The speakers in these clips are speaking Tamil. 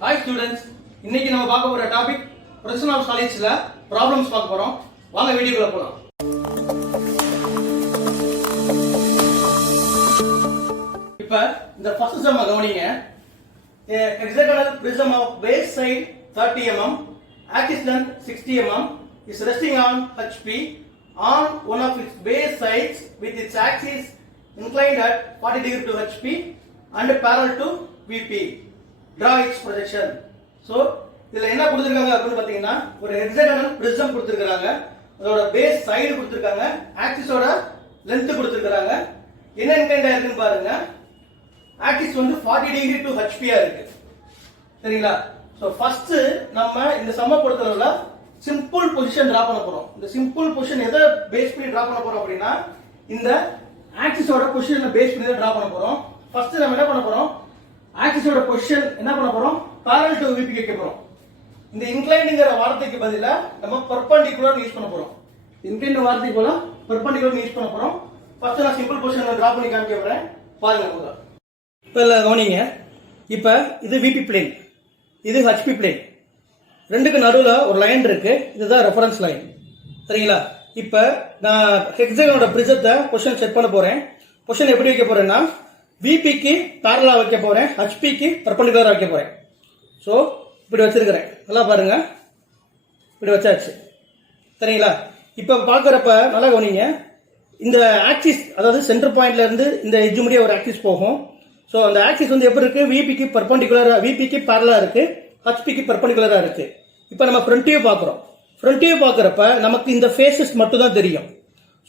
Hi students, இன்னைக்கு நம்ம பார்க்க போற டாபிக் ப்ரொஃபஷனல் காலேஜ்ல ப்ராப்ளம்ஸ் பார்க்க போறோம். வாங்க வீடியோக்குள்ள போலாம். இப்ப இந்த ஃபர்ஸ்ட் சம்ம கவனிங்க. A hexagonal prism of base side 30 mm, axis length 60 mm is resting on HP on one of its base sides with its axis inclined at 40 degree to HP and parallel to VP. Draw its projection. So இதுல என்ன கொடுத்திருக்காங்க அப்படினு பாத்தீங்கன்னா ஒரு ஹெக்ஸாகனல் பிரிசம் கொடுத்திருக்காங்க. அதோட பேஸ் சைடு கொடுத்திருக்காங்க. ஆக்சிஸோட லெந்த் கொடுத்திருக்காங்க. என்ன இன்க்ளைன்ட் ஆயிருக்குன்னு பாருங்க. ஆக்சிஸ் வந்து 40 டிகிரி டு HP ஆ இருக்கு. சரிங்களா? சோ ஃபர்ஸ்ட் நம்ம இந்த சம்ம பொறுத்தளவுல சிம்பிள் பொசிஷன் டிரா பண்ண போறோம். இந்த சிம்பிள் பொசிஷன் எதை பேஸ் பண்ணி டிரா பண்ண போறோம் அப்படினா இந்த ஆக்சிஸோட பொசிஷனை பேஸ் பண்ணி டிரா பண்ண போறோம். ஃபர்ஸ்ட் நம்ம என்ன பண்ண போறோம்? ஆக்சிஸோட பொசிஷன் என்ன பண்ண போறோம்? parallel to VP கேட்க போறோம். இந்த இன்க்ளைன்ட்ங்கற வார்த்தைக்கு பதிலா நம்ம பெர்பெண்டிகுலர் யூஸ் பண்ண போறோம். இன்க்ளைன்ட் வார்த்தைக்கு பதிலா பெர்பெண்டிகுலர் யூஸ் பண்ண போறோம். ஃபர்ஸ்ட் நான் சிம்பிள் பொசிஷனை டிரா பண்ணி காமிக்க போறேன். பாருங்க முதல்ல. இப்ப கவனிங்க. இப்ப இது VP பிளேன். இது HP பிளேன். ரெண்டுக்கு நடுவுல ஒரு லைன் இருக்கு. இதுதான் ரெஃபரன்ஸ் லைன். சரிங்களா? இப்ப நான் ஹெக்ஸாகனோட பிரிசத்தை பொசிஷன் செட் பண்ண போறேன். பொசிஷன் எப்படி வைக்க போறேன்னா VP க்கு parallel வைக்க போறேன், HP க்கு பெர்பெண்டிகுலரா வைக்க போறேன். சோ இப்படி வச்சிருக்கிறேன். நல்லா பாருங்க. இப்படி வச்சாச்சு. சரிங்களா? இப்ப பாக்குறப்ப நல்லா கவனிங்க. இந்த ஆக்சிஸ் அதாவது சென்டர் பாயிண்ட்ல இருந்து இந்த எட்ஜ் முடிய ஒரு ஆக்சிஸ் போகும். சோ அந்த ஆக்சிஸ் வந்து எப்படி இருக்கு? VP க்கு பெர்பெண்டிகுலரா, VP க்கு parallel இருக்கு, HP க்கு பெர்பெண்டிகுலரா இருக்கு. இப்போ நம்ம ஃப்ரண்ட் வியூ பார்க்கறோம். ஃப்ரண்ட் வியூ பார்க்கறப்ப நமக்கு இந்த ஃபேसेस மட்டும் தான் தெரியும்.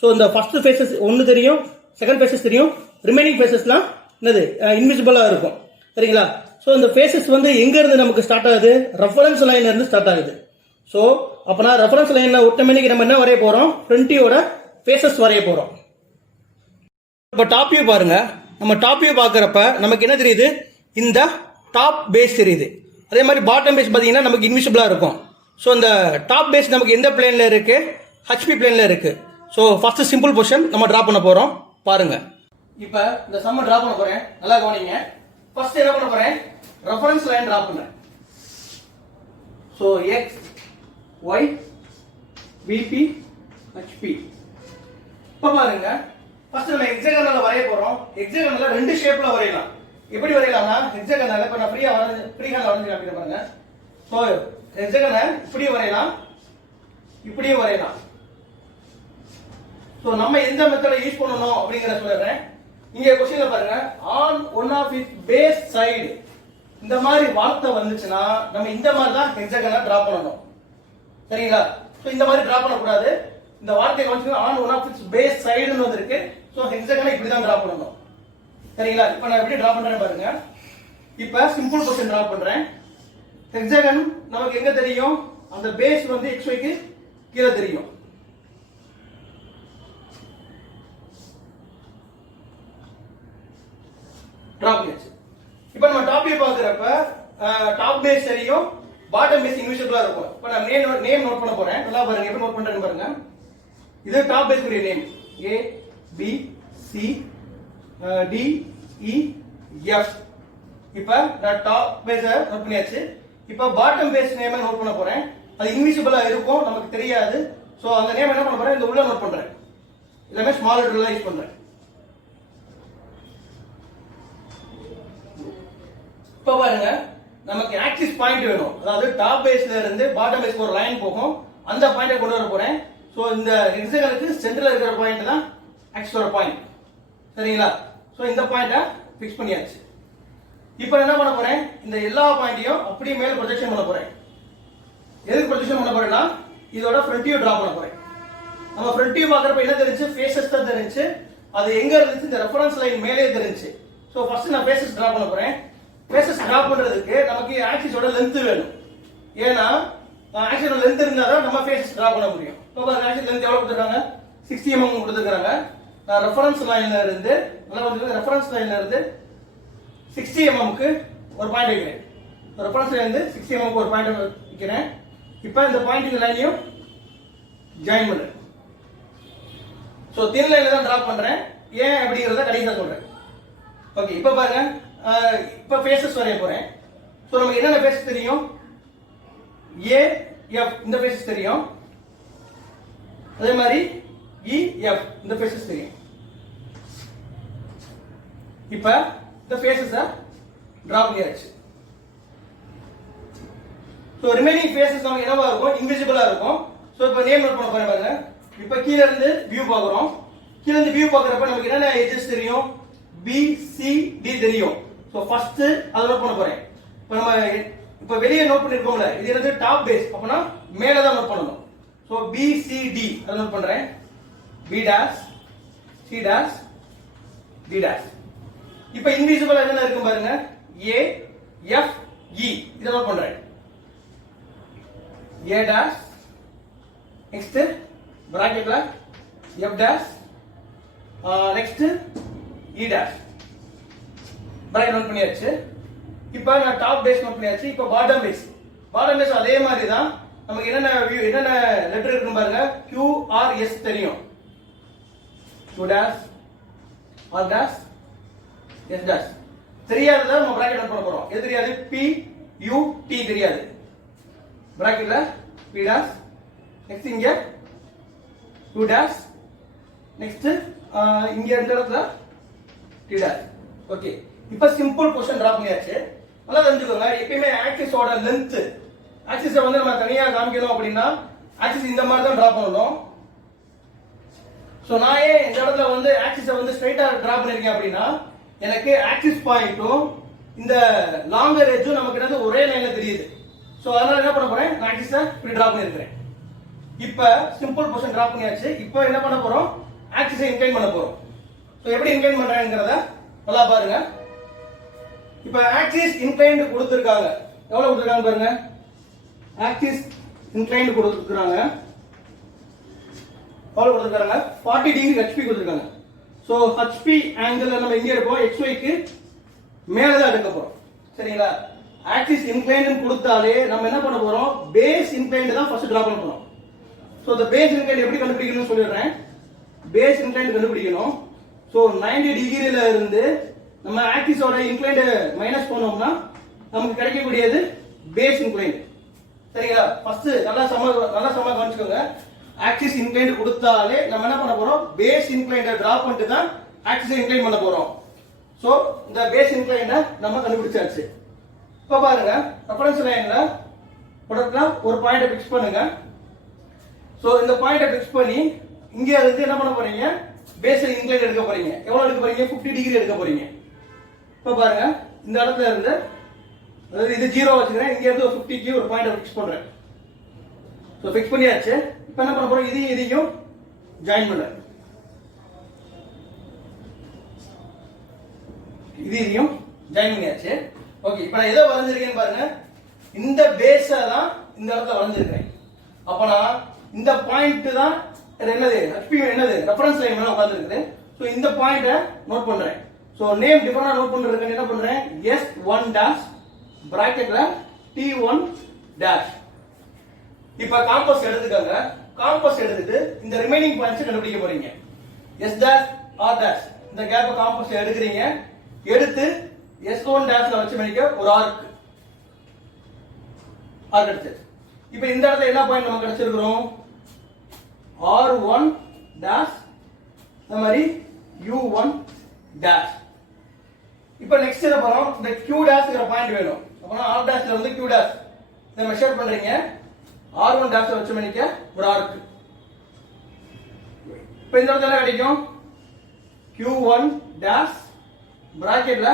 சோ இந்த ஃபர்ஸ்ட் ஃபேसेस ஒன்னு தெரியும், செகண்ட் ஃபேसेस தெரியும், ரிமைனிங் ஃபேसेसலாம் என்னது இன்விசிபிளா இருக்கும். சரிங்களா? சோ இந்த ஃபேसेस வந்து எங்க இருந்து நமக்கு ஸ்டார்ட் ஆகுது? ரெஃபரன்ஸ் லைன்ல இருந்து ஸ்டார்ட் ஆகுது. சோ அப்பனா ரெஃபரன்ஸ் லைன்ல ஆட்டோமேட்டிக்கா நம்ம என்ன வரைய போறோம்? ஃப்ரண்ட் வியூவோட ஃபேसेस வரைய போறோம். இப்ப டாப் வியூ பாருங்க. நம்ம டாப் வியூ பார்க்கறப்ப நமக்கு என்ன தெரியுது? இந்த டாப் பேஸ் தெரியுது. அதே மாதிரி பாட்டம் பேஸ் பாத்தீங்கன்னா நமக்கு இன்விசிபிளா இருக்கும். சோ இந்த டாப் பேஸ் நமக்கு எந்த பிளேன்ல இருக்கு? HP பிளேன்ல இருக்கு. சோ ஃபர்ஸ்ட் சிம்பிள் பொசிஷன் நம்ம டிரா பண்ண போறோம். பாருங்க. இப்ப இந்த சம்ம டிரா பண்ண போறேன். நல்லா கவனிங்க. ஃபர்ஸ்ட் என்ன பண்ண போறேன்? ரெஃபரன்ஸ் லைன் டிரா பண்றேன். So X Y VP HP. இப்ப பாருங்க. ஃபர்ஸ்ட் நம்ம ஹெக்ஸாகனல்ல வரைய போறோம். ஹெக்ஸாகனல்ல ரெண்டு ஷேப்ல வரையலாம். எப்படி வரையலாம்னா ஹெக்ஸாகனல்ல இப்ப நான் ஃப்ரீ ஹேண்ட் வரைஞ்சு காமிக்கிறேன் பாருங்க. சோ ஹெக்ஸாகனல் இப்படி வரையலாம், இப்படியே வரையலாம். சோ நம்ம எந்த மெத்தட யூஸ் பண்ணனும் அப்படிங்கறத சொல்றேன். இங்க क्वेश्चनல பாருங்க, on one of it base side இந்த மாதிரி வார்த்தை வந்துச்சுனா நம்ம இந்த மாதிரி தான் ஹெக்ஸாகனல் டிரா பண்ணனும். சரிங்களா? சோ இந்த மாதிரி டிரா பண்ண கூடாது. இந்த வார்த்தையை வந்து on one of its base சைடுன்னு வந்திருக்கு. சோ ஹெக்ஸாகனல் இப்படி தான் டிரா பண்ணனும். சரிங்களா? இப்போ நான் எப்படி டிரா பண்றேன்னு பாருங்க. இப்போ சிம்பிள் பொசிஷன் டிரா பண்றேன். ஹெக்ஸாகன் நமக்கு எங்க தெரியும்? அந்த பேஸ் வந்து XY க்கு கீழ தெரியும். டிரா பண்ணியாச்சு. இப்போ நம்ம டாப் வியூ பார்க்கறப்ப டாப் பேஸ் தெரியும், பாட்டம் பேஸ் இன்விசிபிளா இருக்கும். இப்போ நான் நேம் நோட் பண்ண போறேன். நல்லா பாருங்க. எப்படி நோட் பண்றேன்னு பாருங்க. இது டாப் பேஸ் உடைய name A B C D E F. இப்போ நான் டாப் பேஸ நோட் பண்ணியாச்சு. இப்போ பாட்டம் பேஸ் நேம் நோட் பண்ண போறேன். அது இன்விசிபிளா இருக்கும், நமக்கு தெரியாது. சோ அந்த நேம் என்ன பண்ண போறேன்? இந்த உள்ள நோட் பண்றேன். எல்லாமே ஸ்மால் லெட்டர்ல யூஸ் பண்றேன். இப்ப பாருங்க, நமக்கு ஆக்சிஸ் பாயிண்ட் வேணும். அதாவது டாப் பேஸ்ல இருந்து பாட்டம் பேஸ்க்கு ஒரு லைன் போகும். அந்த பாயிண்டை கொண்டு வர போறேன். சோ இந்த ஹெக்ஸாகனுக்கு சென்டர்ல இருக்கிற பாயிண்ட் தான் ஆக்சிஸோட பாயிண்ட். சரிங்களா? சோ இந்த பாயிண்ட ஃபிக்ஸ் பண்ணியாச்சு. இப்போ என்ன பண்ண போறேன்? இந்த எல்லா பாயிண்டையும் அப்படியே மேல ப்ரொஜெக்ஷன் பண்ண போறேன். எதுக்கு ப்ரொஜெக்ஷன் பண்ண போறேன்னா இதோட ஃப்ரண்ட் வியூ டிரா பண்ண போறேன். நம்ம ஃப்ரண்ட் வியூ பார்க்கறப்ப என்ன தெரிஞ்சு? ஃபேसेस தான் தெரிஞ்சு. அது எங்க இருந்துச்சு? இந்த ரெஃபரன்ஸ் லைன் மேலே தெரிஞ்சு. சோ ஃபர்ஸ்ட் நான் ஃபேसेस டிரா பண்ண போறேன். ஃபேसेस டிரா பண்றதுக்கு நமக்கு ஆக்சிஸோட லெந்த் வேணும். ஏனா ஆக்சிஸோட லெந்த் இருந்தா தான் நம்ம ஃபேसेस டிரா பண்ண முடியும். இப்போ பாருங்க, ஆக்சிஸ் லெந்த் எவ்வளவு கொடுத்திருக்காங்க? 60 mm கொடுத்திருக்காங்க. நான் ரெஃபரன்ஸ் லைன்ல இருந்து ரெஃபரன்ஸ் லைன்ல இருந்து 60 mm க்கு ஒரு பாயிண்ட் வைக்கிறேன். ரெஃபரன்ஸ் லைன்ல இருந்து 60 mm க்கு ஒரு பாயிண்ட் வைக்கிறேன். இப்போ இந்த பாயிண்ட் இந்த லைனையும் ஜாயின் பண்றேன். சோ தின் லைன்ல தான் டிரா பண்றேன். ஏன் அப்படிங்கறத கடைசியா சொல்றேன். ஓகே, இப்போ பாருங்க. இப்போ ஃபேसेस வரைய போறேன். ஸோ நமக்கு என்னென்ன ஃபேஸஸ் தெரியும்? ஏ எஃப் இந்த ஃபேஸஸ் தெரியும், அதே மாதிரி இ எஃப் இந்த ஃபேஸஸ் தெரியும். இப்ப இந்த ஃபேஸஸை டிரா பண்ணியாச்சு. ஸோ ரிமைனிங் ஃபேஸஸ் நமக்கு என்னவா இருக்கும்? இன்விசிபிளா இருக்கும். ஸோ இப்போ நேம் நோட் பண்ண போறேன் பாருங்க. இப்போ கீழ இருந்து வியூ பார்க்குறோம். கீழ இருந்து வியூ பார்க்குறப்ப நமக்கு என்னென்ன எட்ஜஸ் தெரியும்? பி சி டி தெரியும். ஸோ ஃபர்ஸ்ட் அதை நோட் பண்ண போறேன். இப்போ நம்ம இப்போ வெளியே நோட் பண்ணிருக்கோம்ல, இது என்னது? Top base. அப்பனா மேலே தான் நோட் பண்ணணும். ஸோ பி சி டி அதை நோட் பண்றேன். B dash C dash D dash. இப்போ இன்விசிபிள் என்னென்ன இருக்கு பாருங்க? ஏ எஃப் இ இதை நோட் பண்றேன். A dash, next bracket la F dash, next E dash. bracket note பண்ணியாச்சு. இப்போ நான் டாப் பேஸ் நோட் பண்ணியாச்சு. இப்போ பாட்டம் பேஸ். பாட்டம் பேஸ் அதே மாதிரி தான். நமக்கு என்னென்ன லெட்டர் இருக்குன்னு பாருங்க. Q R S தெரியும். Q dash, R dash, S dash. தெரியாதத நம்ம bracket நோட் பண்ண போறோம். எது தெரியாது? P U T தெரியாது. bracket la P dash, next இங்க Q dash, next இங்க இந்த இடத்துல T dash. ஓகே, இப்போ சிம்பிள் क्वेश्चन டிரா பண்ணியாச்சு. நல்லா தெரிஞ்சுக்கோங்க. எப்பவுமே ஆக்சிஸோட லெந்த், ஆக்சிஸை வந்து நம்ம தனியா காமிக்கணும் அப்படின்னா ஆக்சிஸ் இந்த மாதிரி தான் டிரா பண்ணணும். சோ நான் ஏன் இந்த இடத்துல வந்து ஆக்சிஸை வந்து ஸ்ட்ரைட்டா டிரா பண்ணிருக்கேன் அப்படின்னா எனக்கு ஆக்சிஸ் பாயிண்ட்டும் இந்த லாங்கர் எட்ஜும் நமக்கு என்னது ஒரே லைன்ல தெரியுது. சோ அதனால என்ன பண்ண போறேன்? நான் ஆக்சிஸை இப்படி டிரா பண்ணிருக்கேன். இப்போ சிம்பிள் क्वेश्चन டிரா பண்ணியாச்சு. இப்போ என்ன பண்ண போறோம்? ஆக்சிஸை இன்க்ளைன் பண்ண போறோம். சோ எப்படி இன்க்ளைன் பண்றாங்கங்கறத நல்லா பாருங்க. இப்போ ஆக்சிஸ் இன்க்ளைன்ட் கொடுத்திருக்காங்க. எவ்வளவு கொடுத்திருக்காங்க பாருங்க. ஆக்சிஸ் இன்க்ளைன்ட் கொடுத்திருக்காங்க. எவ்வளவு கொடுத்திருக்காங்க? 40 டிகிரி HP கொடுத்திருக்காங்க. சோ HP ஆங்கிள் நம்ம எங்க எடுப்போம்? XY க்கு மேல தான் எடுக்க போறோம். சரிங்களா? ஆக்சிஸ் இன்க்ளைன்ட் கொடுத்தாலே நம்ம என்ன பண்ண போறோம்? பேஸ் இன்க்ளைன்ட் தான் ஃபர்ஸ்ட் டிரா பண்ண போறோம். சோ the பேஸ் இன்க்ளைன்ட் எப்படி கண்டுபிடிக்கணும்னு சொல்லிடுறேன். பேஸ் இன்க்ளைன்ட் கண்டுபிடிக்கணும். சோ 90 டிகிரில இருந்து நம்ம ஆக்சிஸோட இன்க்ளைன்ட் மைனஸ் பண்ணோம்னா நமக்கு கிடைக்கக்கூடியது பேஸ் இன்க்ளைன்ட். சரிங்களா? ஃபர்ஸ்ட் நல்லா சம கவனிச்சுக்கோங்க. ஆக்சிஸ் இன்க்ளைன்ட் கொடுத்தாலே நம்ம என்ன பண்ண போறோம்? பேஸ் இன்க்ளைன்ட் டிரா பண்ணிட்டு தான் ஆக்சிஸை இன்க்ளைன் பண்ண போறோம். சோ இந்த பேஸ் இன்க்ளைன்ட் நம்ம கண்டுபிடிச்சாச்சு. இப்போ பாருங்க, ரெஃபரன்ஸ் லைன்ல ஒரு பாயிண்ட ஃபிக்ஸ் பண்ணுங்க. சோ இந்த பாயிண்ட ஃபிக்ஸ் பண்ணி இங்க இருந்து என்ன பண்ண போறீங்க? பேஸ் இன்க்ளைன் எடுக்க போறீங்க. எவ்வளவு எடுக்க போறீங்க? 50 டிகிரி எடுக்க போறீங்க. இப்போ பாருங்க, இந்த இடத்துல இருந்து அதாவது இது 0 வச்சுக்கிறேன். இங்க இருந்து ஒரு 50 க்கு ஒரு பாயிண்ட ஃபிக்ஸ் பண்றேன். சோ ஃபிக்ஸ் பண்ணியாச்சு. இப்போ என்ன பண்ண போறோம்? இதையும் ஜாயின் பண்றேன். இதையும் ஜாயின் பண்ணியாச்சு. ஓகே, இப்போ நான் எதை வரைஞ்சிருக்கேன்னு பாருங்க. இந்த பேஸ தான் இந்த இடத்துல வரைஞ்சிருக்கேன். அப்பனா இந்த பாயிண்ட் தான் என்னது? HP என்னது? ரெஃபரன்ஸ் லைன் மேல உட்கார்ந்திருக்குது. சோ இந்த பாயிண்ட நோட் பண்றேன். சோ நேம் டிஃபரண்டா நோட் பண்றதுக்கு என்ன பண்றேன்? S1 டாஷ் பிராக்கெட்ல T1 டாஷ். இப்போ காம்பஸ் எடுத்துக்கங்க. காம்பஸ் எடுத்துட்டு இந்த ரிமைனிங் பாயிண்ட்ஸ் கண்டுபிடிக்க போறீங்க. S டாஷ் R டாஷ் இந்த கேப் காம்பஸ் எடுக்கிறீங்க. எடுத்து S1 டாஷ்ல வச்சு மணிக்க ஒரு ஆர்க் எடுத்து. இப்போ இந்த இடத்துல என்ன பாயிண்ட் நமக்கு கிடைச்சிருக்கும்? R1 டாஷ் இந்த மாதிரி U1 டாஷ். இப்போ நெக்ஸ்ட் என்ன பண்ணோம்? இந்த Q டாஷ்ங்கற பாயிண்ட் வேணும். அப்பனா R டாஷ்ல வந்து Q டாஷ் இத மெஷர் பண்றீங்க. R1 டாஷ்ல வச்சு மணிக்க ஒரு ஆர்க். இப்போ இந்த இடத்துல என்ன கிடைக்கும்? Q1 டாஷ் பிராக்கெட்ல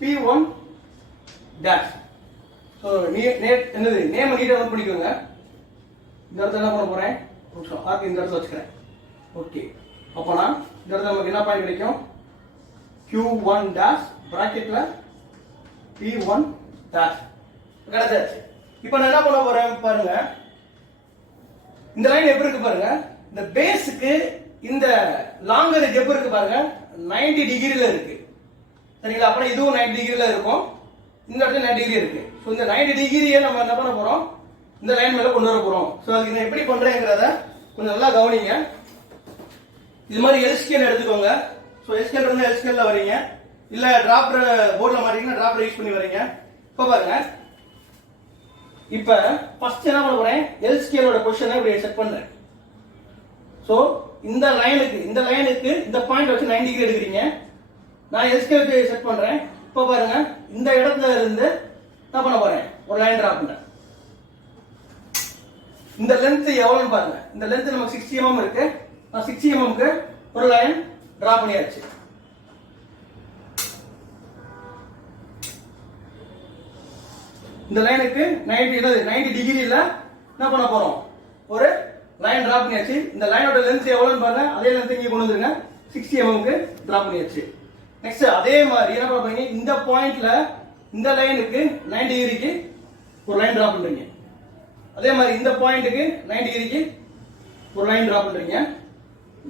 P1 டாஷ். சோ என்னது? நேம் நீட்டா நோட் பண்ணிக்கோங்க. இந்த இடத்துல என்ன பண்ண போறேன்? ஆர்க் இந்த இடத்துல வச்சுக்கிறேன். ஓகே, அப்பனா இந்த இடத்துல நமக்கு என்ன பாயிண்ட் கிடைக்கும்? Q1 டாஷ் பிராக்கெட்ல P1 டாஷ் கிடைச்சாச்சு. இப்போ நான் என்ன பண்ண போறேன் பாருங்க. இந்த லைன் எப்படி இருக்கு பாருங்க. இந்த பேஸ்க்கு இந்த லாங்கர் எட்ஜ் எப்படி இருக்கு பாருங்க. 90 டிகிரில இருக்கு. சரிங்களா? அப்ப இதுவும் 90 டிகிரில இருக்கும். இந்த இடத்துல 90 டிகிரி இருக்கு. சோ இந்த 90 டிகிரியை நம்ம என்ன பண்ண போறோம்? இந்த லைன் மேல கொண்டு வர போறோம். சோ அதுக்கு நான் எப்படி பண்றேங்கறத கொஞ்சம் நல்லா கவனிங்க. இது மாதிரி எல் ஸ்கேல் எடுத்துக்கோங்க. சோ எல் ஸ்கேல் இருந்தா எல் ஸ்கேல்ல வரீங்க. இல்ல டிராப்பர் போர்ட்ல மாட்டீங்கன்னா டிராப்பர் யூஸ் பண்ணி வரீங்க. இப்ப பாருங்க, இப்ப ஃபர்ஸ்ட் என்ன பண்ண போறேன், எல் ஸ்கேலோட பொசிஷனை இப்படி செட் பண்றேன். சோ இந்த லைனுக்கு இந்த பாயிண்ட் வச்சு 90 டிகிரி எடுக்கிறீங்க. நான் எல் ஸ்கேலுக்கு செட் பண்றேன். இப்ப பாருங்க, இந்த இடத்துல இருந்து என்ன பண்ண போறேன், ஒரு லைன் டிரா பண்றேன். இந்த லென்த் எவ்வளவுன்னு பாருங்க. இந்த லென்த் நமக்கு 60 mm இருக்கு. நான் 60 mm க்கு ஒரு லைன் டிரா பண்ணியாச்சு. இந்த லைனுக்கு 90 டிகிரில என்ன பண்ண போறோம், ஒரு லைன் டிரா பண்ணியாச்சு. இந்த லைனோட லென்த் எவ்வளவுன்னு பாருங்க. அதே லென்த் இங்க கொண்டு வந்துருங்க. 60 mm க்கு டிரா பண்ணியாச்சு. நெக்ஸ்ட் அதே மாதிரி என்ன பண்ண போறீங்க, இந்த பாயிண்ட்ல இந்த லைனுக்கு 90 டிகிரிக்கு ஒரு லைன் டிரா பண்றீங்க. அதே மாதிரி இந்த பாயிண்ட்டுக்கு 90 டிகிரிக்கு ஒரு லைன் டிரா பண்றீங்க.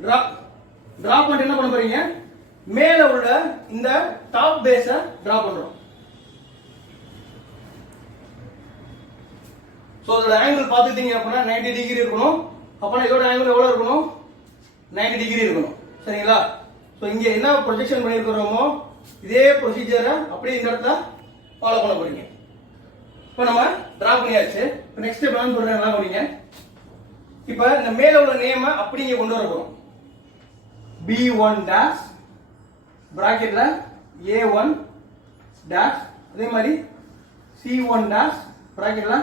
டிரா பண்ணிட்டு என்ன பண்ண போறீங்க, மேல உள்ள இந்த டாப் பேஸ டிரா பண்றோம். சோ இதோட ஆங்கிள் பாத்துட்டீங்க அப்படின்னா 90 டிகிரி இருக்கணும். அப்பனா இதோட ஆங்கிள் எவ்வளவு இருக்கணும், 90 டிகிரி இருக்கணும். சரிங்களா? சோ இங்க என்ன ப்ரொஜெக்ஷன் பண்ணிருக்கிறோமோ இதே ப்ரொசீஜரை அப்படியே இந்த இடத்துல ஃபாலோ பண்ண போறீங்க. இப்போ நம்ம டிரா பண்ணியாச்சு. இப்போ நெக்ஸ்ட் ஸ்டெப் என்ன சொல்றேன், என்ன பண்ணீங்க, இப்போ இந்த மேல உள்ள நேம அப்படி இங்க கொண்டு வர போறோம். B1 டாஷ் பிராக்கெட்ல A1 டாஷ், அதே மாதிரி C1 டாஷ் பிராக்கெட்ல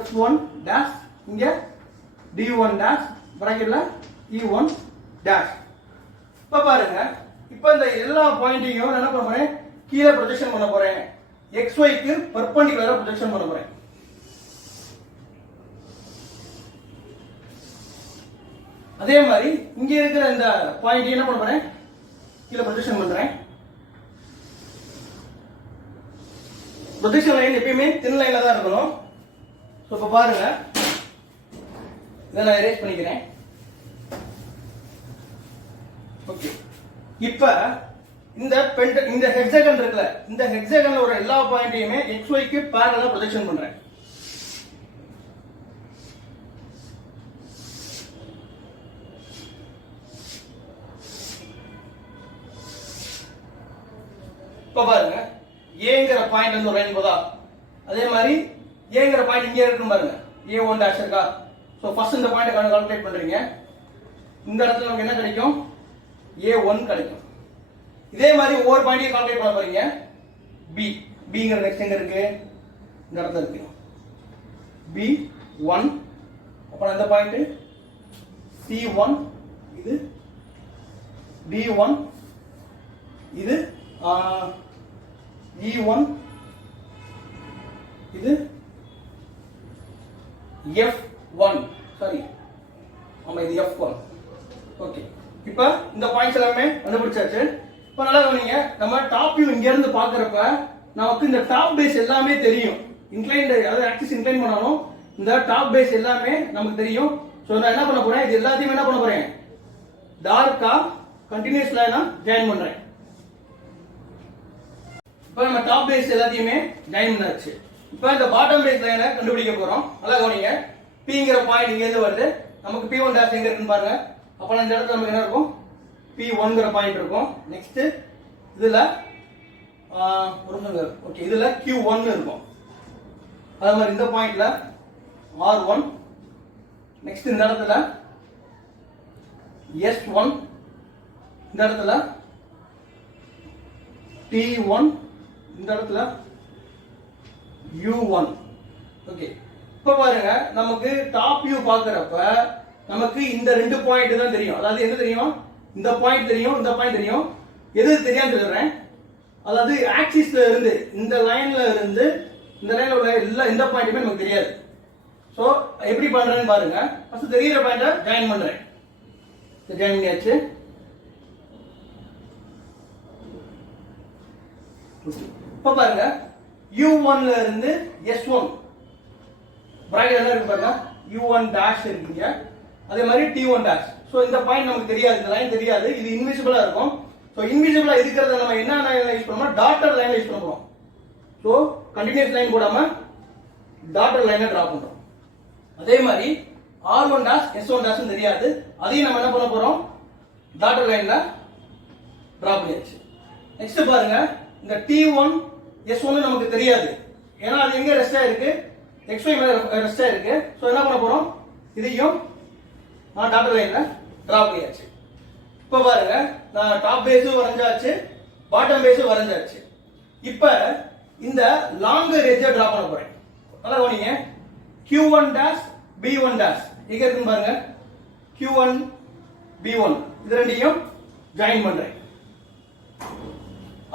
F1 டாஷ், இங்க D1 டாஷ் பிராக்கெட்ல E1 டாஷ். இப்ப பாருங்க, இப்ப இந்த எல்லா பாயிண்டையும் என்ன பண்ண போறேன், கீழே ப்ரொஜெக்ஷன் பண்ண போறேன். XY க்கு பெர்பெண்டிகுலரா ப்ரொஜெக்ஷன் பண்ண போறேன். அதே மாதிரி இங்க இருக்கிற இந்த பாயிண்ட் என்ன பண்ண போறேன், கீழே ப்ரொஜெக்ஷன் பண்றேன். ப்ரொஜெக்ஷன் லைன் எப்பயுமே தின் லைன்ல தான் இருக்கணும். சோ இப்ப பாருங்க, இதை நான் எரேஸ் பண்ணிக்கிறேன். ஓகே, இப்ப இந்த ஹெக்ஸாகன் இருக்குல்ல, இந்த ஹெக்ஸாகன்ல ஒரு எல்லா பாயிண்டையுமே XY க்கு parallel ப்ரொஜெக்ஷன் பண்றேன். இப்ப பாருங்க, ஏங்கிற பாயிண்ட் வந்து ஒரு லைன் போதா, அதே மாதிரி ஏங்கிற பாயிண்ட் இங்க இருக்கு பாருங்க, A1 டாஷ் இருக்கா. சோ ஃபர்ஸ்ட் இந்த பாயிண்ட் கால்குலேட் பண்றீங்க. இந்த இடத்துல நமக்கு என்ன கிடைக்கும், A1 கிடைக்கும். இதே மாதிரி ஒவ்வொரு பாயிண்டையும் கால்குலேட் பண்ண போறீங்க. Bங்கிற நெக்ஸ்ட் எங்க இருக்கு, இந்த இடத்துல இருக்கு B1. அப்புறம் இந்த பாயிண்ட் C1, இது D1, இது E1, இது F1. சாரி, ஆமா இது F1. ஓகே, இப்போ இந்த பாயிண்ட்ஸ் எல்லாமே கண்டுபிடிச்சாச்சு. இப்போ நல்லா கவனிங்க, நம்ம டாப் வியூ இங்க இருந்து பாக்குறப்ப நமக்கு இந்த டாப் பேஸ் எல்லாமே தெரியும். இன்க்ளைன்ட், அதாவது ஆக்சிஸ் இன்க்ளைன் பண்ணாலும் இந்த டாப் பேஸ் எல்லாமே நமக்கு தெரியும். சோ நான் என்ன பண்ண போறேன், இது எல்லாத்தையும் என்ன பண்ண போறேன், டார்க்கா கண்டினியூஸ் லைனா ஜாயின் பண்றேன். இப்போ நம்ம டாப் பேஸ் எல்லாத்தையுமே ஜாயின் பண்ணாச்சு. இப்போ இந்த பாட்டம் பேஸ் லைனை கண்டுபிடிக்க போறோம். நல்லா கவனிங்க, Pங்கிற பாயிண்ட் இங்க இருந்து வருது. நமக்கு P1 டாஷ் எங்க இருக்குன்னு பாருங்க. அப்ப இந்த இடத்துல நமக்கு என்ன இருக்கும், P1ங்கிற பாயிண்ட் இருக்கும். நெக்ஸ்ட் இதுல ஒரு நிமிஷம், ஓகே, இதுல Q1 இருக்கும். அதே மாதிரி இந்த பாயிண்ட்ல R1. நெக்ஸ்ட் இந்த இடத்துல S1, இந்த இடத்துல T1, இந்த இடத்துல U1. ஓகே, இப்ப பாருங்க, நமக்கு டாப் வியூ பாக்குறப்ப நமக்கு இந்த ரெண்டு பாயிண்ட் தான் தெரியும். அதாவது என்ன தெரியும், இந்த பாயிண்ட் தெரியும், இந்த பாயிண்ட் தெரியும். எது தெரியாம சொல்றேன், அதாவது ஆக்சிஸ்ல இருந்து இந்த லைன்ல இருந்து இந்த லைன்ல உள்ள எல்லா இந்த பாயிண்ட்டுமே நமக்கு தெரியாது. சோ எப்படி பண்றேன்னு பாருங்க. ஃபர்ஸ்ட் தெரியுற பாயிண்ட ஜாயின் பண்றேன். ஜாயின் பண்ணியாச்சு. இப்ப பாருங்க, U1 ல இருந்து S1 பிராக்கெட் என்ன இருக்கு பாருங்க, U1 டாஷ் இருக்குங்க. அதே மாதிரி T1 டாஷ். சோ இந்த பாயிண்ட் நமக்கு தெரியாது, இந்த லைன் தெரியாது, இது இன்விசிபிளா இருக்கும். சோ இன்விசிபிளா இருக்கிறத நம்ம என்ன லைன் யூஸ் பண்ணுவோம், டாட்டர் லைன் யூஸ் பண்ணுவோம். சோ கண்டினியூஸ் லைன் போடாம டாட்டர் லைனை டிரா பண்றோம். அதே மாதிரி R1 டாஷ் S1 டாஷ் தெரியாது, அதையும் நம்ம என்ன பண்ண போறோம், டாட்டர் லைன்ல டிரா பண்ணியாச்சு. நெக்ஸ்ட் பாருங்க, இந்த T1 S1 நமக்கு தெரியாது, ஏன்னா அது எங்க ரெஸ்ட் ஆயிருக்கு, XY மேல ரெஸ்ட் ஆயிருக்கு. ஸோ என்ன பண்ண போறோம், இதையும் நான் டாட்டர் லைன்ல டிரா பண்ணியாச்சு. இப்போ பாருங்க, நான் டாப் பேஸும் வரைஞ்சாச்சு, பாட்டம் பேஸும் வரைஞ்சாச்சு. இப்போ இந்த லாங்கர் எட்ஜை டிரா பண்ண போறேன். நல்லா கவனிங்க. Q1 டாஷ் B1 டாஷ் எங்க இருக்குன்னு பாருங்க. Q1 B1 இது ரெண்டையும் ஜாயின் பண்றேன்.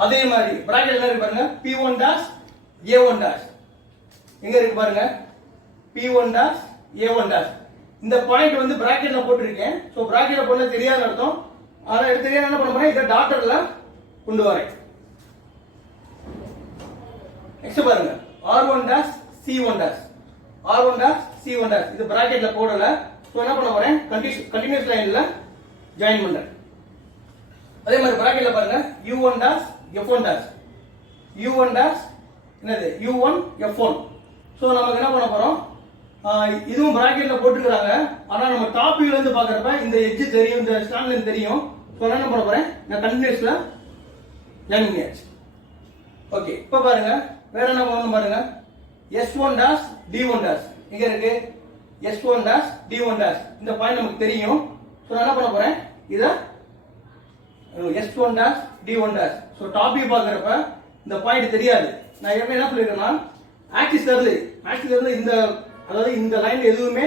அதே மாதிரி பிராக்கெட்ல இருக்கு பாருங்க, P1 டாஷ் A1 டாஷ் எங்க இருக்கு பாருங்க, P1 டாஷ் A1 டாஷ். இந்த பாயிண்ட் வந்து பிராக்கெட்ல போட்டுருக்கேன். சோ பிராக்கெட்ல போட்டா தெரியாத அர்த்தம். ஆனா எடுத்து என்ன பண்ண போறேன், இத டாட்டர்ல கொண்டு வரேன். நெக்ஸ்ட் பாருங்க, R1 dash C1 dash, R1 dash C1 dash இது பிராக்கெட்ல போடல. சோ என்ன பண்ண போறேன், கண்டினியூஸ் லைன்ல ஜாயின் பண்றேன். அதே மாதிரி பிராக்கெட்ல பாருங்க, U1 dash F1 dash, U1 dash என்னது U1 F1. சோ நமக்கு என்ன பண்ண போறோம், இதுவும் பிராக்கெட்ல போட்டுக்கறாங்க. ஆனா நம்ம டாப் வியூல இருந்து பார்க்கறப்ப இந்த எட்ஜ் தெரியும், இந்த ஸ்டாண்ட்ல இருந்து தெரியும். சோ என்ன பண்ண போறேன், நான் கண்டினியூஸ்ல ஜாயின் பண்ணியாச்சு. ஓகே, இப்போ பாருங்க வேற என்ன பண்ணணும் பாருங்க, S1 டாஷ் D1 டாஷ் எங்க இருக்கு, S1 டாஷ் D1 டாஷ் இந்த பாயிண்ட் நமக்கு தெரியும். சோ நான் என்ன பண்ண போறேன், இத S1 dash D1 dash. So top view பார்க்கறப்ப இந்த பாயிண்ட் தெரியாது. நான் ஏற்கனவே என்ன சொல்லிருக்கேன்னா, ஆக்சிஸ்ல இருந்து இந்த அதாவது இந்த லைன் எதுவுமே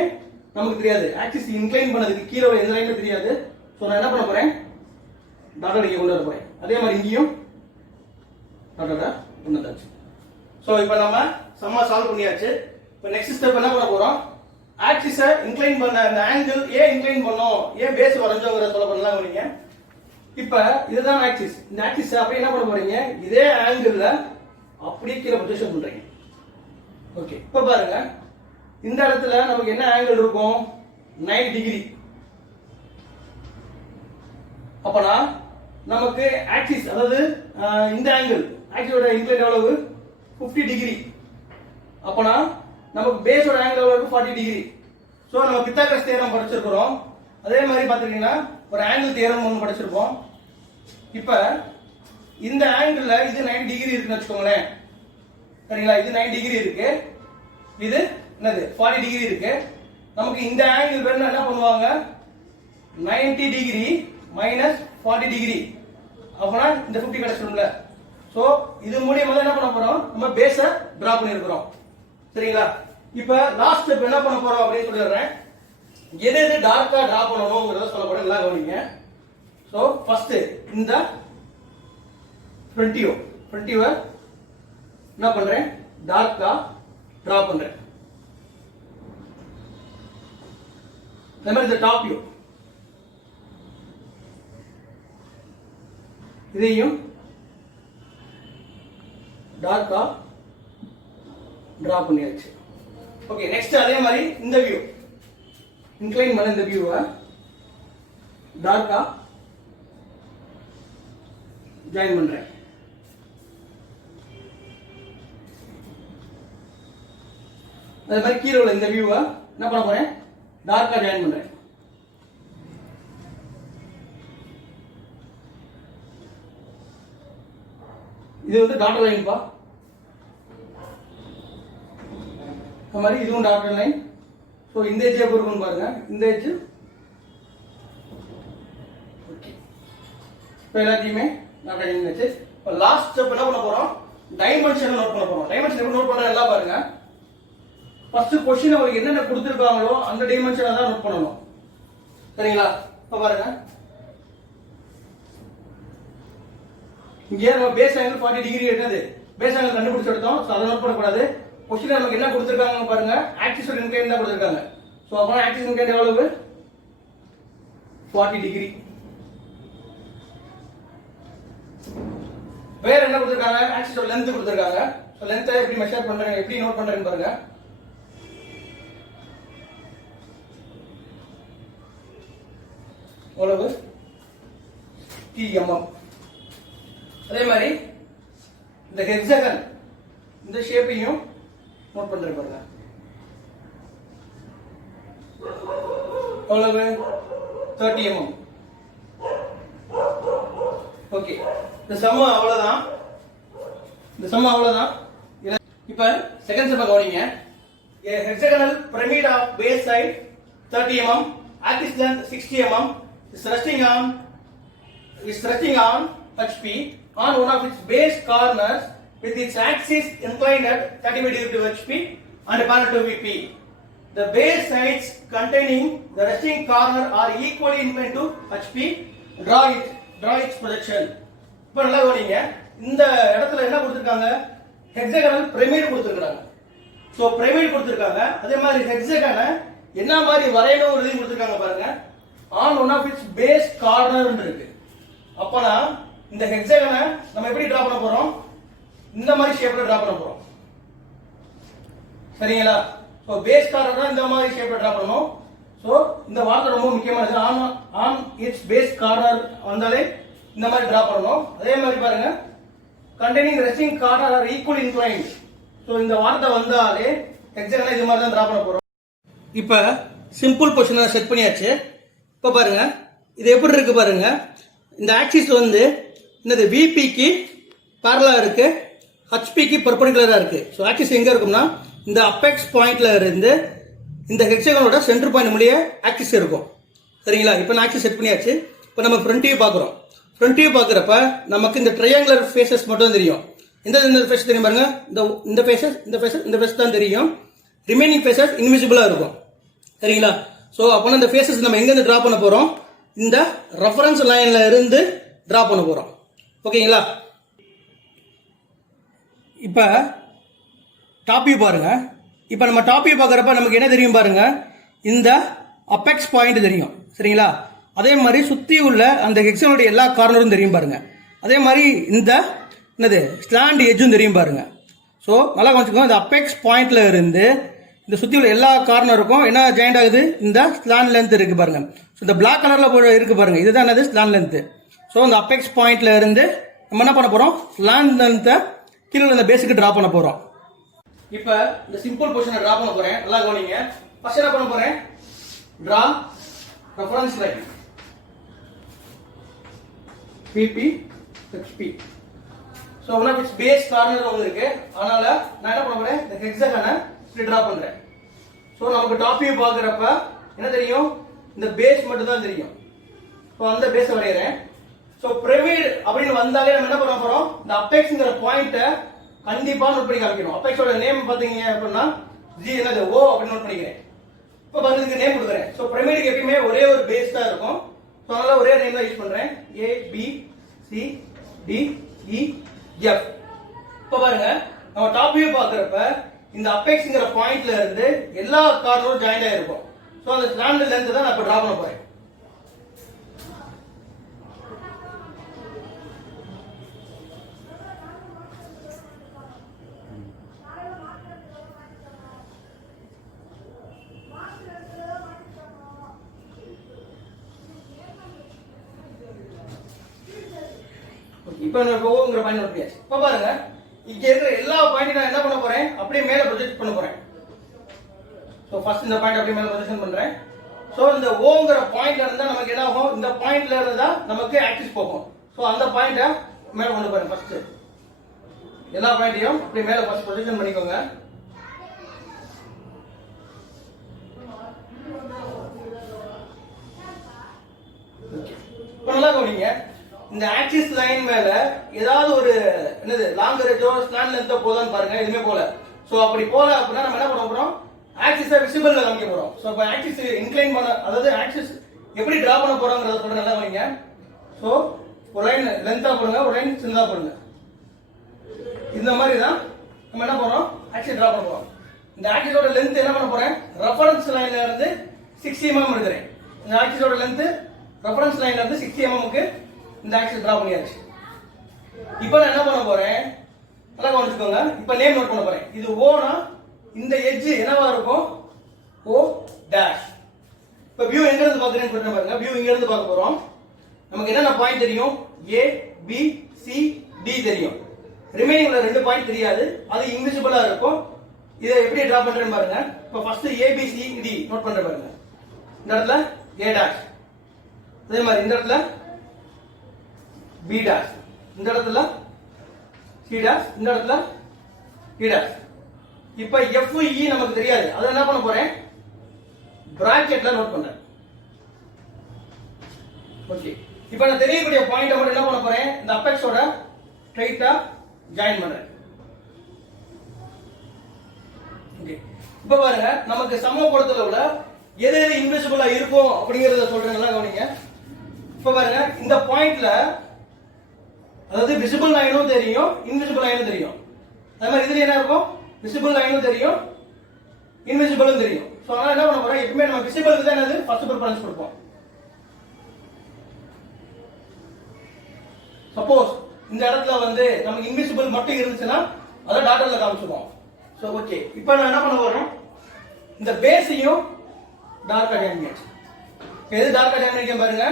நமக்கு தெரியாது. ஆக்சிஸ் இன்க்ளைன் பண்ணதுக்கு கீழே எந்த லைனும் தெரியாது. சோ நான் என்ன பண்ண போறேன், டாட்டர் இங்க கொண்டு வர போறேன். அதே மாதிரி இங்கேயும் டாட்டர் கொண்டு வந்தாச்சு. சோ இப்போ நம்ம சம்மா சால்வ் பண்ணியாச்சு. இப்போ நெக்ஸ்ட் ஸ்டெப் என்ன பண்ண போறோம், ஆக்சிஸை இன்க்ளைன் பண்ண அந்த ஆங்கிள் ஏன் இன்க்ளைன் பண்ணோம், ஏன் பேஸ் வரைஞ்சோங்கிற சொல்ல பண்ணலாம் நீங்க. இப்போ இதுதான் ஆக்சிஸ். இந்த ஆக்சிஸ் அப்படியே என்ன பண்ண போறீங்க, இதே ஆங்கிள் அப்படியே கீழே பொசிஷன் பண்றீங்க. ஓகே, இப்போ பாருங்க இந்த இடத்துல நமக்கு என்ன ஆங்கிள் இருக்கும், 90 டிகிரி. அப்பனா நமக்கு ஆக்சிஸ் அதாவது இந்த ஆங்கிள் ஆக்சிஸோட இன்க்ளைன் எவ்வளவு, 50 டிகிரி. அப்பனா நமக்கு பேஸோட ஆங்கிள் எவ்வளவு, 40 டிகிரி. சோ நம்ம பித்தாகரஸ் தியரம் படிச்சிருக்கிறோம். அதே மாதிரி பாத்தீங்கன்னா ஒரு ஆங்கிள் தியரம் ஒன்று படிச்சிருப்போம். இப்ப இந்த ஆங்கிள் இது 90 டிகிரி இருக்குன்னு வச்சுக்கோங்களேன். சரிங்களா, இது 90 டிகிரி இருக்கு, இது என்னது 40 டிகிரி இருக்கு. நமக்கு இந்த ஆங்கிள் வேணும்னா என்ன பண்ணுவாங்க, 90 டிகிரி மைனஸ் 40 டிகிரி அப்பனா இந்த 50 கிடைச்சிடும்ல. சோ இது மூலமா என்ன பண்ண போறோம், நம்ம பேஸ டிரா பண்ணியிருக்கிறோம். சரிங்களா, இப்ப லாஸ்ட் ஸ்டெப் என்ன பண்ண போறோம் அப்படின்னு சொல்லிடுறேன். எது எது டார்க்கா டிரா பண்ணணும்ங்கறத சொல்ல போறேன், நல்லா கவனிங்க. சோ ஃபர்ஸ்ட் இந்த ஃப்ரண்ட் என்ன பண்றேன், டார்க்கா டிரா பண்றேன். அதே மாதிரி இந்த டாப் வியூ இதையும் டார்க்கா டிரா பண்ணியாச்சு. ஓகே, நெக்ஸ்ட் அதே மாதிரி இந்த வியூ இன்க்ளைன் பண்ண இந்த வியூவை டார்க்கா ஜாயின் பண்றேன். அதே மாதிரி கீழே உள்ள இந்த வியூவை என்ன பண்ண போறேன், டார்க்கா ஜாயின் பண்றேன். இது வந்து டாட்டர் லைன் பா. அது மாதிரி இதுவும் டாட்டர் லைன். சோ இந்த எட்ஜ் எப்படி இருக்குன்னு பாருங்க, இந்த எட்ஜ். ஓகே, இப்போ எல்லாத்தையுமே டாட்டர் லைன் வச்சு இப்போ லாஸ்ட் ஸ்டெப் என்ன பண்ண போறோம், டைமென்ஷன் நோட் பண்ண போறோம். டைமென்ஷன் எப்படி நோட் பண்றோம் எல்லாம் பாருங்க. ஃபர்ஸ்ட் क्वेश्चन அவங்களுக்கு என்னென்ன கொடுத்திருக்காங்களோ அந்த டைமென்ஷனை தான் நோட் பண்ணணும். சரிங்களா, இப்போ பாருங்க இங்க நம்ம பேஸ் ஆங்கிள் 40 டிகிரி என்னது பேஸ் ஆங்கிள் கண்டுபிடிச்சு எடுத்தோம். சோ அதை நோட் பண்ண கூடாது. क्वेश्चन நமக்கு என்ன கொடுத்திருக்காங்க பாருங்க, ஆக்சிஸ் இன்க்ளைன் தான் கொடுத்திருக்காங்க. சோ அப்ப ஆக்சிஸ் இன்க்ளைன் எவ்வளவு, 40 டிகிரி. வேற என்ன கொடுத்திருக்காங்க, ஆக்சிஸோட லெந்த் கொடுத்திருக்காங்க. சோ லெந்தை எப்படி மெஷர் பண்றீங்க, எப்படி நோட் பண்றீங்க பாருங்க. எவ்வளவு, mm. அதே மாதிரி இந்த ஹெக்ஸாகன் இந்த ஷேப்பையும் நோட் பண்றேன் பாருங்க. எவ்வளவு, 30 mm. ஓகே, இந்த சம் அவ்வளவுதான். இப்ப இப்ப செகண்ட் சம் கவனிங்க. A hexagonal pyramid of base side 30 mm, axis length 60 mm is resting on HP on one of its base corners with its axis inclined at 35 degree to HP and parallel to VP. The base sides containing the resting corner are equally inclined to HP. Draw its projection. இப்ப நல்லா கவனிங்க. இந்த இடத்துல என்ன கொடுத்திருக்காங்க? ஹெக்ஸாகனல் பிரமிட் கொடுத்திருக்காங்க. சோ பிரமிட் கொடுத்திருக்காங்க. அதே மாதிரி ஹெக்ஸாகனை என்ன மாதிரி வரையணும் ஒரு இது கொடுத்திருக்காங்க பாருங்க. on one of its base corner இருக்கு. அப்பனா இந்த ஹெக்ஸாகனை நம்ம எப்படி டிரா பண்ண போறோம்? இந்த மாதிரி ஷேப்ல டிரா பண்ண போறோம். சரிங்களா? சோ பேஸ் கார்னர் இந்த மாதிரி ஷேப்ல டிரா பண்ணனும். சோ இந்த வார்த்தை ரொம்ப முக்கியமானது. on its base corner வந்தாலே இந்த மாதிரி டிரா பண்ணனும். அதே மாதிரி பாருங்க containing resting corner are equally inclined. So இந்த வார்த்தை வந்தாலே ஹெக்ஸாகனை இது மாதிரி தான் டிரா பண்ண போறோம். இப்போ சிம்பிள் பொசிஷனை செட் பண்ணியாச்சு. இப்போ பாருங்க இது எப்படி இருக்கு பாருங்க. இந்த ஆக்சிஸ் வந்து என்னது விபிக்கு பேரலா இருக்கு, ஹெச்பிக்கு பெர்பெண்டிகுலரா இருக்கு. ஸோ ஆக்சிஸ் எங்க இருக்கும்னா இந்த அப்பெக்ஸ் பாயிண்ட்ல இருந்து இந்த ஹெக்ஸாகனோட சென்டர் பாயிண்ட் முடிய ஆக்சிஸ் இருக்கும். சரிங்களா? இப்போ நான் ஆக்சிஸ் செட் பண்ணியாச்சு. இப்போ நம்ம ஃப்ரண்ட் வியூ பார்க்குறோம். ஃப்ரண்ட் வியூ பார்க்குறப்ப நமக்கு இந்த ட்ரையாங்குலர் ஃபேஸஸ் மட்டும் தெரியும். இந்த ஃபேஸ் தெரியும் பாருங்க. இந்த ஃபேஸ் தான் தெரியும். ரிமைனிங் ஃபேஸஸ் இன்விசிபிளா இருக்கும். சரிங்களா? ஸோ அப்போ இந்த ஃபேஸஸ் நம்ம எங்கேருந்து டிரா பண்ண போறோம்? இந்த ரெஃபரன்ஸ் லைன்ல இருந்து டிரா பண்ண போறோம். ஓகேங்களா? இப்போ டாப் வியூ பாருங்க. இப்போ நம்ம டாப் வியூ பார்க்குறப்ப நமக்கு என்ன தெரியும் பாருங்க, இந்த அப்பெக்ஸ் பாயிண்ட் தெரியும். சரிங்களா? அதே மாதிரி சுற்றி உள்ள அந்த ஹெக்ஸாகனோட எல்லா கார்னரும் தெரியும் பாருங்க. அதே மாதிரி இந்த என்னது ஸ்லாண்ட் எட்ஜும் தெரியும் பாருங்க. ஸோ நல்லா கொஞ்சம் இந்த அப்பெக்ஸ் பாயிண்ட்ல இருந்து இந்த சுற்றி உள்ள எல்லா கார்னருக்கும் என்ன ஜாயிண்ட் ஆகுது? இந்த ஸ்லாண்ட் லென்த் இருக்கு பாருங்க. ஸோ இந்த பிளாக் கலர்ல இருக்கு பாருங்க, இதுதான் என்னது ஸ்லாண்ட் லென்த். ஸோ இந்த அப்பெக்ஸ் பாயிண்ட்ல இருந்து நம்ம என்ன பண்ண போறோம்? ஸ்லாண்ட் லென்த்தை கீழே இந்த பேஸுக்கு டிரா பண்ண போறோம். இப்போ இந்த சிம்பிள் பொசிஷனை டிரா பண்ண போறேன். நல்லா கவனிங்க. ஃபர்ஸ்ட் என்ன பண்ண போறேன்? Draw reference line PP HP. So one of its base corner ஒன்று இருக்கு. அதனால நான் என்ன பண்ண போறேன்? இந்த ஹெக்ஸாகனை இப்படி டிரா பண்றேன். ஸோ நமக்கு டாப் வியூ பார்க்குறப்ப என்ன தெரியும்? இந்த பேஸ் மட்டும் தான் தெரியும். ஸோ அந்த பேஸை வரைகிறேன். ஸோ பிரமிட் அப்படின்னு வந்தாலே நம்ம என்ன பண்ண போறோம்? இந்த அப்பெக்ஸ்ங்கிற பாயிண்ட்டை கண்டிப்பா நோட் பண்ணி காமிக்கணும். அப்பெக்ஸோட நேம் பாத்தீங்க அப்படின்னா ஜி என்னது ஓ அப்படின்னு நோட் பண்ணிக்கிறேன். இப்போ பாருங்க நேம் கொடுக்குறேன். ஸோ பிரமிடுக்கு எப்பயுமே ஒரே ஒரு பேஸ் தான் இருக்கும். ஸோ அதனால ஒரே நேம் தான் யூஸ் பண்றேன். A B C D E F. இப்போ பாருங்க நம்ம டாப் வியூ பார்க்குறப்ப இந்த அப்பெக்ஸ்ங்கிற பாயிண்ட்ல இருந்து எல்லா கார்னரும் ஜாயிண்ட் ஆயிருக்கும். ஸோ அந்த ஸ்லாண்ட் லென்த் தான் நான் இப்போ டிரா பண்ண போறேன். இப்போ நான் ஓங்கிற பாயிண்ட் நோட் பண்ணியாச்சு. இப்போ பாருங்க இங்க இருக்கிற எல்லா பாயிண்ட்டையும் நான் என்ன பண்ண போறேன்? அப்படியே மேல ப்ரொஜெக்ட் பண்ண போறேன். சோ ஃபர்ஸ்ட் இந்த பாயிண்ட் அப்படியே மேல ப்ரொஜெக்ஷன் பண்றேன். சோ இந்த ஓங்கிற பாயிண்ட்ல இருந்தா நமக்கு என்ன ஆகும்? இந்த பாயிண்ட்ல இருந்தா நமக்கு ஆக்சிஸ் போகும். சோ அந்த பாயிண்ட மேல கொண்டு போறேன். ஃபர்ஸ்ட் எல்லா பாயிண்டையும் அப்படியே மேல ஃபர்ஸ்ட் ப்ரொஜெக்ஷன் பண்ணிக்கோங்க. இப்போ நல்லா கவனிங்க. இந்த ஆக்சிஸ் லைன் மேல ஏதாவது ஒரு என்னது லாங் ரேஞ்சோ ஸ்லாண்ட் லென்த்தோ போதான்னு பாருங்க. எதுவுமே போல. சோ அப்படி போல அப்படின்னா நம்ம என்ன பண்ண போறோம்? ஆக்சிஸை விசிபிள்ல காமிக்க போறோம். சோ அப்ப ஆக்சிஸ் இன்க்ளைன் பண்ண, அதாவது ஆக்சிஸ் எப்படி டிரா பண்ண போறோம்ங்கறத சொல்ற நல்லா கவனிங்க. சோ ஒரு லைன் லென்த்தா போடுங்க, ஒரு லைன் சின்னதா போடுங்க. இந்த மாதிரி தான் நம்ம என்ன பண்றோம்? ஆக்சிஸ் டிரா பண்ண போறோம். இந்த ஆக்சிஸோட லென்த் என்ன பண்ண போறேன்? ரெஃபரன்ஸ் லைன்ல இருந்து 60 mm எடுக்கிறேன். இந்த ஆக்சிஸோட லென்த் ரெஃபரன்ஸ் லைன்ல இருந்து 60 mm க்கு இந்த ஆக்சிஸ் டிரா பண்ணியாச்சு. இப்போ நான் என்ன பண்ண போறேன்? நல்லா கவனிச்சுக்கோங்க. இப்போ நேம் நோட் பண்ண போறேன். இது ஓனா இந்த எட்ஜ் என்னவா இருக்கும்? ஓ டேஷ். இப்போ வியூ எங்க இருந்து பாக்குறேன்னு சொல்றேன் பாருங்க. வியூ இங்க இருந்து பார்க்க போறோம். நமக்கு என்னென்ன பாயிண்ட் தெரியும்? ஏ பி சி டி தெரியும். ரிமைனிங் உள்ள 2 பாயிண்ட் தெரியாது. அது இன்விசிபிளா இருக்கும். இதை எப்படி டிரா பண்றேன்னு பாருங்க. இப்போ ஃபர்ஸ்ட் ஏ பி சி டி நோட் பண்றேன் பாருங்க. இந்த இடத்துல ஏ டேஷ், அதே மாதிரி இந்த இடத்துல பி டேஷ், இந்த இடத்துல சி டேஷ், இந்த இடத்துல டி டேஷ். இப்போ FE நமக்கு தெரியாது. அதை என்ன பண்ண போறேன்? பிராக்கெட்ல நோட் பண்றேன். ஓகே. இப்போ நான் தெரியக்கூடிய பாயிண்ட மட்டும் என்ன பண்ண போறேன்? இந்த அபெக்ஸோட ஸ்ட்ரைட்டா ஜாயின் பண்றேன். ஓகே. இப்போ பாருங்க நமக்கு சம பொறுத்தளவுல எது எது இன்விசிபிளா இருக்கும் அப்படிங்கறத சொல்றேன்ல கவனிங்க. இப்போ பாருங்க இந்த பாயிண்ட்ல அதாவது விசிபிள் லைனும் தெரியும், இன்விசிபிள் லைனும் தெரியும். அதே மாதிரி இதுல என்ன இருக்கும்? விசிபிள் லைனும் தெரியும், இன்விசிபிளும் தெரியும். சோ அதனால என்ன பண்ண போறோம்? எப்பவுமே நம்ம விசிபிளுக்கு தான் என்னது ஃபர்ஸ்ட் ப்ரிஃபரன்ஸ் கொடுப்போம். சப்போஸ் இந்த இடத்துல வந்து நமக்கு இன்விசிபிள் மட்டும் இருந்துச்சுன்னா அதை டாட்டர்ல காமிச்சுப்போம். So okay. இப்போ நான் என்ன பண்ண போறேன்? இந்த பேஸையும் டார்க்கா ஜாயின் பண்ணியாச்சு. எது டார்க்கா ஜாயின் பண்ணிருக்கேன் பாருங்க.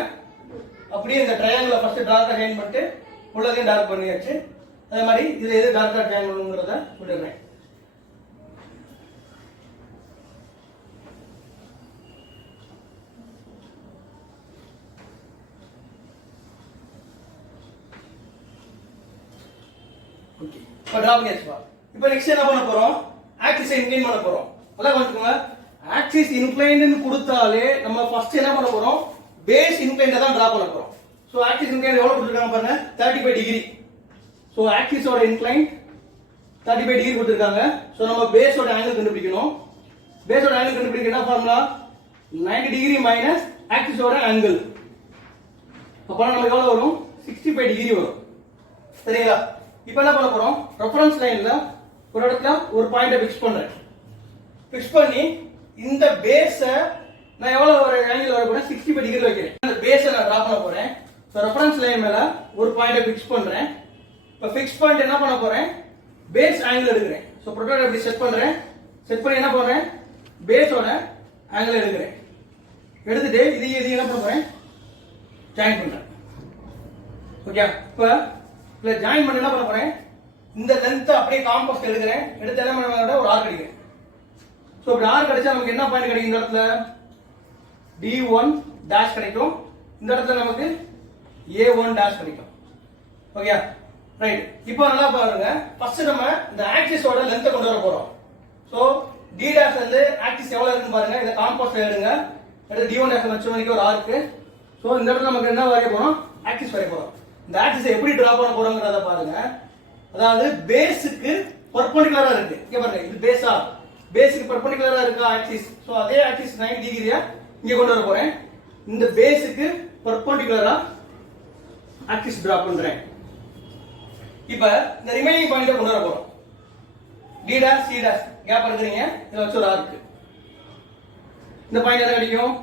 அப்படியே இந்த ட்ரையாங்கிளை ஃபர்ஸ்ட் டார்க்கா ஜாயின் பண்ணிட்டு உள்ளதையும் டார்க் பண்ணியாச்சு. அதே மாதிரி இதுல எது டார்க்கா ஜாயின் பண்ணணுங்கிறத சொல்லிடுறேன். ஓகே. இப்போ டிரா பண்ணியாச்சுப்பா. இப்போ நெக்ஸ்ட் என்ன பண்ண போறோம்? ஆக்சிஸ் இன்க்ளைன் பண்ண போறோம். அதான் கொஞ்சம் ஆக்சிஸ் இன்க்ளைன்னு கொடுத்தாலே நம்ம ஃபர்ஸ்ட் என்ன பண்ண போறோம்? பேஸ் இன்க்ளைன் தான் டிரா பண்ண போறோம். சோ ஆக்சிஸ் இன்க்ளைன் எவ்வளவு கொடுத்திருக்காங்க பாருங்க, 35 டிகிரி. சோ ஆக்சிஸோட இன்க்ளைன் 35 டிகிரி கொடுத்திருக்காங்க. சோ நம்ம பேஸோட ஆங்கிள் கண்டுபிடிக்கணும். பேஸோட ஆங்கிள் கண்டுபிடிக்க என்ன ஃபார்முலா? 90 டிகிரி மைனஸ் ஆக்சிஸோட ஆங்கிள். அப்ப நமக்கு எவ்வளவு வரும்? 65 டிகிரி வரும். சரிங்களா? இப்போ என்ன பண்ண போறோம்? ரெஃபரன்ஸ் லைன்ல ஒரு இடத்துல ஒரு பாயிண்ட ஃபிக்ஸ் பண்றேன். ஃபிக்ஸ் பண்ணி இந்த பேஸ நான் எவ்வளவு ஒரு ஆங்கிள் வர போறேன்? 65 டிகிரி வைக்கிறேன். இந்த பேஸ நான் டிரா பண்ண போறேன். சோ ரெஃபரன்ஸ் லைன் மேல ஒரு பாயிண்ட ஃபிக்ஸ் பண்றேன். இப்போ ஃபிக்ஸ் பாயிண்ட் என்ன பண்ண போறேன்? பேஸ் ஆங்கிள் எடுக்கிறேன். சோ ப்ரொடக்டர் இப்படி செட் பண்றேன். செட் பண்ணி என்ன பண்றேன்? பேஸோட ஆங்கிள் எடுக்கிறேன். எடுத்துட்டு இது என்ன பண்ண போறேன்? ஜாயின் பண்றேன். ஓகே. இப்போ இல்ல ஜாயின் பண்ணி என்ன பண்ண போறேன்? இந்த லென்த் அப்படியே காம்போஸ்ட் எடுக்கிறேன். எடுத்து என்ன பண்ண ஒரு ஆர்க் அடிக்கிறேன். சோ இப்படி ஆர்க் அடிச்சா நமக்கு என்ன பாயிண்ட் கிடைக்கும்? இந்த இடத்துல D1 டாஷ் கிடைக்கும். இந்த இடத்துல நமக்கு A1 டாஷ் கிடைக்கும். Okay right. இப்போ நல்லா பாருங்க. ஃபர்ஸ்ட் நம்ம இந்த ஆக்சிஸோட லென்த் கொண்டு வர போறோம். சோ D டாஷ் வந்து ஆக்சிஸ் எவ்வளவு இருக்குன்னு பாருங்க. இத காம்போஸ்ட் எடுங்க. எடுத்து D1 டாஷ் வச்ச வரைக்கும் ஒரு ஆர்க். சோ இந்த இடத்துல நமக்கு என்ன வரைய போறோம்? ஆக்சிஸ் வரைய போறோம். இந்த ஆக்சிஸை எப்படி டிரா பண்ண போறோம்ங்கறத பாருங்க. அதாவது பேஸ்க்கு பெர்பெண்டிகுலரா இருக்கு. இங்க பாருங்க, இது பேஸா? பேஸ்க்கு பெர்பெண்டிகுலரா இருக்கு ஆக்சிஸ். சோ அதே ஆக்சிஸ் 90 டிகிரியா இங்க கொண்டு வர போறேன். இந்த பேஸ்க்கு பெர்பெண்டிகுலரா ஆக்சிஸ் டிரா பண்றேன். இப்போ இந்த ரிமைனிங் பாயிண்ட கொண்டு வர போறோம். D dash C dash gap எடுக்கறீங்க. இத வச்சு ஒரு ஆர்க். இந்த பாயிண்ட் என்ன கிடைக்கும்?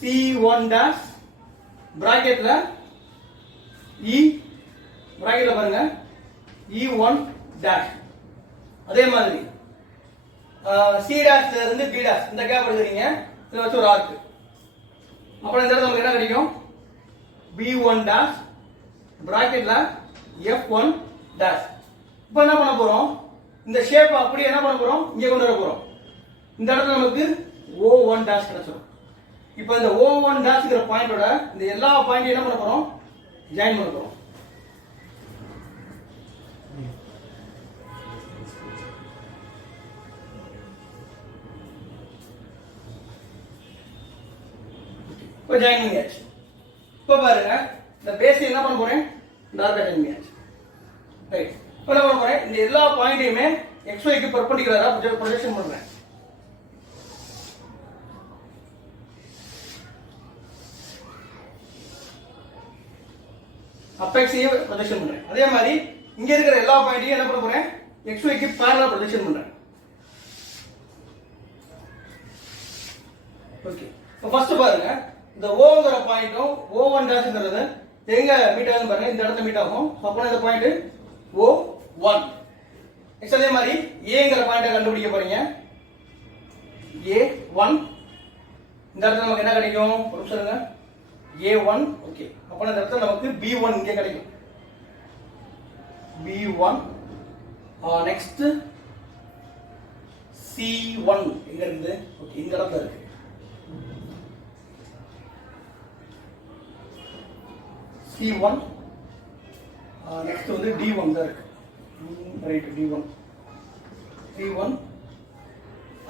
C1 டாஷ் பிராக்கெட்ல E பிராக்கெட்ல பாருங்க E1 டாஷ். அதே மாதிரி C டாஷ்ல இருந்து B டாஷ் இந்த கேப் எடுக்கறீங்க. இத வச்சு ஒரு ஆர்க். அப்புறம் இந்த இடத்துல நமக்கு என்ன கிடைக்கும்? B1 dash பிராக்கெட்ல F1 dash. இப்போ என்ன பண்ண போறோம்? இந்த ஷேப் அப்படியே என்ன பண்ண போறோம்? இங்க கொண்டு வர போறோம். இந்த இடத்துல நமக்கு O1 டாஷ் கிடைச்சிரும். இப்போ இந்த O1 டாஷ்ங்கற பாயிண்டோட இந்த எல்லா பாயிண்டையும் என்ன பண்ண போறோம்? ஜாயின் பண்ண போறோம். இப்போ ஜாயின் பண்ணியாச்சு. இப்போ பாருங்க இந்த பேஸ் என்ன பண்ண போறேன்? டார்க்கா ஜாயின் பண்ணியாச்சு. ரைட். இப்போ என்ன பண்ண போறேன்? இந்த எல்லா பாயிண்டையுமே XY க்கு பெர்பெண்டிகுலரா ப்ரொஜெக்ஷன் பண்றேன். அபெக்ஸையே ப்ரொஜெக்ஷன் பண்றேன். அதே மாதிரி இங்க இருக்கிற எல்லா பாயிண்டையும் என்ன பண்ண போறேன்? XY க்கு parallel ப்ரொஜெக்ஷன் பண்றேன். ஓகே. இப்போ ஃபர்ஸ்ட் பாருங்க, இந்த Oங்கற பாயிண்டும் O1 டாஷ்ங்கிறது எங்க மீட் ஆகுதுன்னு பாருங்க. இந்த இடத்துல மீட் ஆகும். அப்போ இந்த பாயிண்ட் O1. நெக்ஸ்ட் அதே மாதிரி Aங்கற பாயிண்ட கண்டுபிடிக்க போறீங்க. A1 இந்த இடத்துல நமக்கு என்ன கிடைக்கும்? ஒரு சொல்லுங்க. A1. ஓகே. அப்ப இந்த இடத்துல நமக்கு B1 இங்க கிடைக்கும். B1 நெக்ஸ்ட் C1 எங்க இருக்கு? ஓகே, இந்த இடத்துல இருக்கு. C1 நெக்ஸ்ட் வந்து D1 தான் இருக்கு. ரைட், D1 C1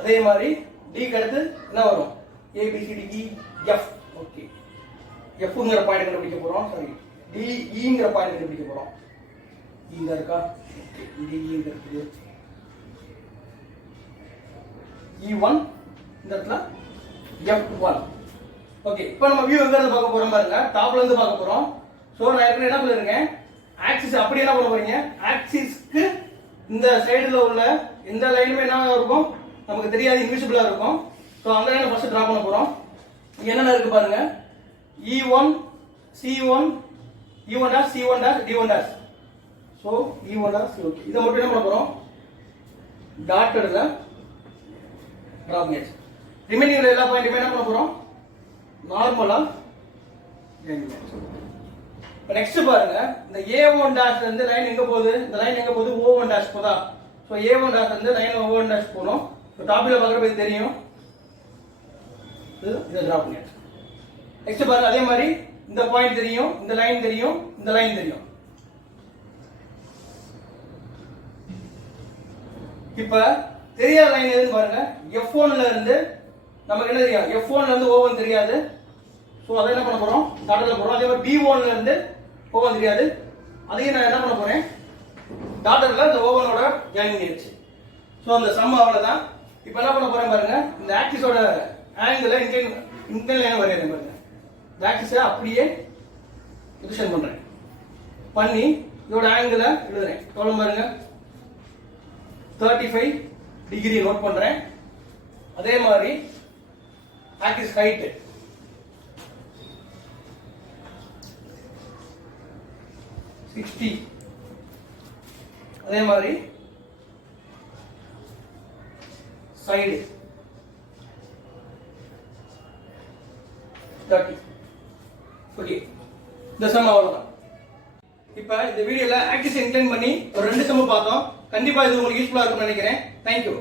அதே மாதிரி D க்கு அடுத்து என்ன வரும் A B C D E F okay Fங்கற பாயிண்ட் கண்டுபிடிக்க போறோம் சாரி D E ங்கற பாயிண்ட் கண்டுபிடிக்க போறோம் E ங்க இருக்கா ஓகே D E ங்க இருக்கு E1 இந்த இடத்துல F1 ஓகே இப்போ நம்ம வியூ எங்க இருந்து பார்க்க போறோம் பாருங்க டாப்ல இருந்து பார்க்க போறோம் சோ நான் ஏற்கனவே என்ன பண்ணிருக்கேன் ஆக்சிஸ் அப்படியே என்ன பண்ண போறீங்க ஆக்சிஸ்க்கு இந்த சைடுல உள்ள எந்த லைனுமே என்ன இருக்கும் நமக்கு தெரியாது இன்விசிபிளா இருக்கும் சோ அந்த லைனை ஃபர்ஸ்ட் டிரா பண்ண போறோம் என்னென்ன இருக்கு பாருங்க E1 C1 E1 dash C1 dash D1 dash so E1 dash okay இத மட்டும் என்ன பண்ண போறோம் டாட்டட்ல டிரா பண்ணியாச்சு ரிமைனிங் எல்லா பாயிண்ட்மே என்ன பண்ண போறோம் நார்மலா இப்போ நெக்ஸ்ட் பாருங்க இந்த A1 டாஷ்ல இருந்து லைன் எங்க போகுது இந்த லைன் எங்க போகுது O1 டாஷ் போதா சோ A1 டாஷ்ல இருந்து லைன் O1 டாஷ் போறோம் சோ டாப்ல பார்க்கறப்ப இது தெரியும் இத டிரா பண்ணியாச்சு நெக்ஸ்ட் பாருங்க அதே மாதிரி இந்த பாயிண்ட் தெரியும் இந்த லைன் தெரியும் இந்த லைன் தெரியும் இப்ப தெரியாத லைன் எதுன்னு பாருங்க F1 ல இருந்து நமக்கு என்ன தெரியும் F1 ல இருந்து O1 தெரியாது சோ அதை என்ன பண்ண போறோம் டாட்டர்ல போறோம் அதே மாதிரி B1 ல இருந்து O1 தெரியாது அதையும் நான் என்ன பண்ண போறேன் டாட்டர்ல இந்த O1 ஓட ஜாயின் பண்ணியாச்சு சோ அந்த சம் அவ்வளவுதான் இப்போ என்ன பண்ண போறேன் பாருங்க இந்த ஆக்சிஸோட ஆங்கிளை இன்க்ளைன் லைன் வரையறேன் பாருங்க இந்த ஆக்சிஸை அப்படியே பொசிஷன் பண்றேன் பண்ணி இதோட ஆங்கிளை எழுதுறேன் எவ்வளவு பாருங்க 35 டிகிரி நோட் பண்றேன் அதே மாதிரி ஆக்சிஸ் ஹைட் 60 அதே மாதிரி சைடு 30 ஓகே இந்த சம் அவ்வளவுதான் இப்போ இந்த வீடியோல ஆக்சிஸ் இன்க்ளைன் பண்ணி ஒரு ரெண்டு சம் பார்த்தோம் கண்டிப்பா இது உங்களுக்கு யூஸ்ஃபுல்லா இருக்கும்னு நினைக்கிறேன் தேங்க்யூ